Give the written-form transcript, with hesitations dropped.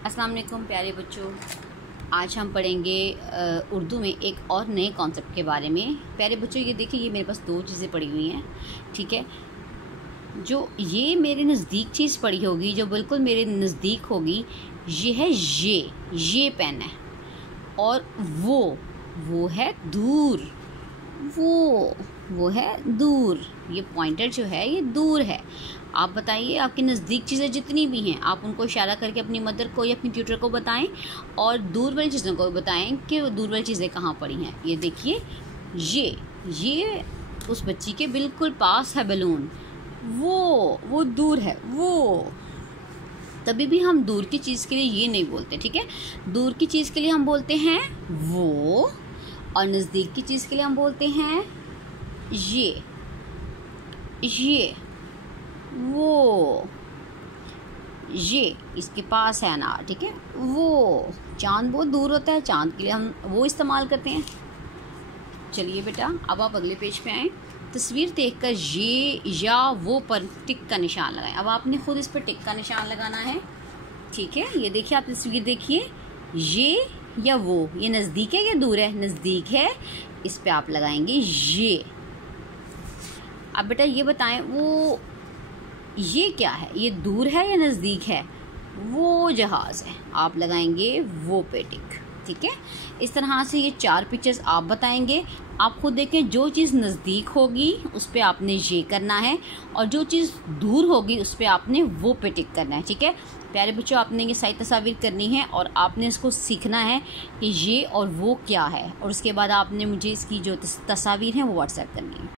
अस्सलाम वालेकुम प्यारे बच्चों, आज हम पढ़ेंगे उर्दू में एक और नए कॉन्सेप्ट के बारे में। प्यारे बच्चों, ये देखिए, ये मेरे पास दो चीज़ें पड़ी हुई हैं, ठीक है। जो ये मेरे नज़दीक चीज़ पड़ी होगी, जो बिल्कुल मेरे नज़दीक होगी, ये है ये पेन है। और वो है दूर, वो है दूर। ये पॉइंटर जो है ये दूर है। आप बताइए, आपकी नज़दीक चीज़ें जितनी भी हैं आप उनको इशारा करके अपनी मदर को या अपनी ट्यूटर को बताएं, और दूर वाली चीज़ों को बताएं कि दूर वाली चीज़ें कहाँ पड़ी हैं। ये देखिए, ये उस बच्ची के बिल्कुल पास है बैलून, वो दूर है। वो तभी भी हम दूर की चीज़ के लिए ये नहीं बोलते, ठीक है। दूर की चीज़ के लिए हम बोलते हैं वो, और नज़दीक की चीज़ के लिए हम बोलते हैं ये वो। ये इसके पास है अनार, ठीक है। वो चांद बहुत दूर होता है, चांद के लिए हम वो इस्तेमाल करते हैं। चलिए बेटा, अब आप अगले पेज पे आएँ। तस्वीर देखकर ये या वो पर टिक का निशान लगाएं। अब आपने खुद इस पर टिक का निशान लगाना है, ठीक है। ये देखिए, आप तस्वीर देखिए, ये या वो, ये नज़दीक है या दूर है? नज़दीक है, इस पे आप लगाएंगे ये। अब बेटा ये बताएं, वो ये क्या है? ये दूर है या नज़दीक है? वो जहाज़ है, आप लगाएंगे वो पे टिक, ठीक है। इस तरह से ये चार पिक्चर्स आप बताएंगे। आप खुद देखें, जो चीज़ नज़दीक होगी उस पर आपने ये करना है, और जो चीज़ दूर होगी उस पर आपने वो पे टिक करना है, ठीक है। प्यारे बच्चों, आपने ये सही तस्वीर करनी है और आपने इसको सीखना है कि ये और वो क्या है, और उसके बाद आपने मुझे इसकी जो तस्वीर है वो व्हाट्सएप करनी है।